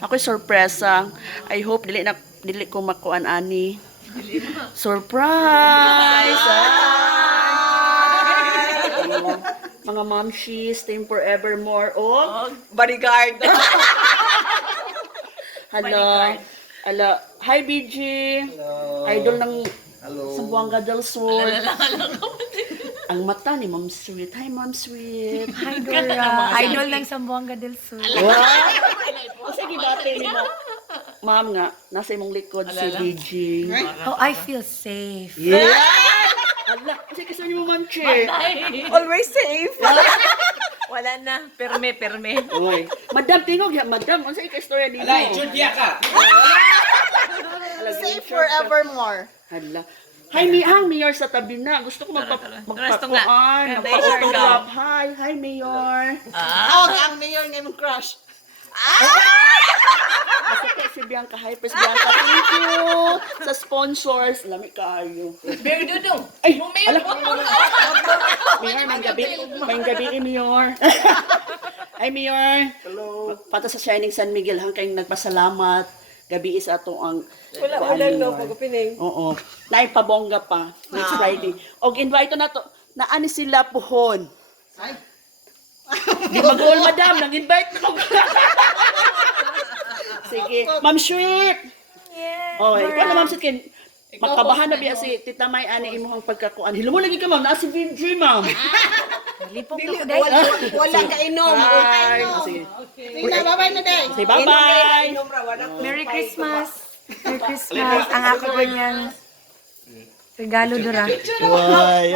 Ako'y sorpresa. I hope dili ko makuan ani. Surprise! Mga momshies, team forevermore. Oh, Bodyguard. hello. Hello. Hi, BG. Idol ng Sambuanga del Sur. Ang mata ni Mom Sweet. Hi, Mom Sweet. Hi, Dora. Idol ng Sambuanga del Sur. Wow! Sige, dati ni mo. Ma'am nga, nasa imong likod si BG. Oh, I feel safe. Yeah! Ala, kasi gusto niyo mo, Ma'am Che. Always safe. Wala na. Perme. Oy. Madam, tingog ya, madam. Ano sa ika-istorya dito? Alay, Julia ka! Safe forevermore. Hala. Hi, Mayor sa tabi na. Gusto ko magpakuan. Magpa-autograph. Hi, Mayor. Ang mayor ngayon crush. Masaka si Bianca. Hi, Pres Bianca. Thank you sa sponsors. Lami kayo. Pero Dudong, Ay, ala. Mayor, Mayor, may gabi ni Mayor. Hi, Mayor. Hello. Pata sa Shining San Miguel, hanggang nagpasalamat. Gabi is ato ang Wala no pagpining. Oo. Naipabongga pa next Friday. Og invite na to. Naani sila puhon. Ay. Di mag-all, madam. Nang-invite na ko. Sige. Ma'am Sweet. Yeah. Oh, ikaw na, Ma'am Sweet. Makabahan na biya si Tita May ani imuhang pagkakuan. Hilo mo lagi ka, Ma'am. Nasa VG, Ma'am. Lipong na ko dahil. Wala ka inom. Bye. Sige. Sige, bye-bye na day. Say bye-bye. Merry Christmas. Merry Christmas. Ang ako kanyang regalo, Dora. Bye.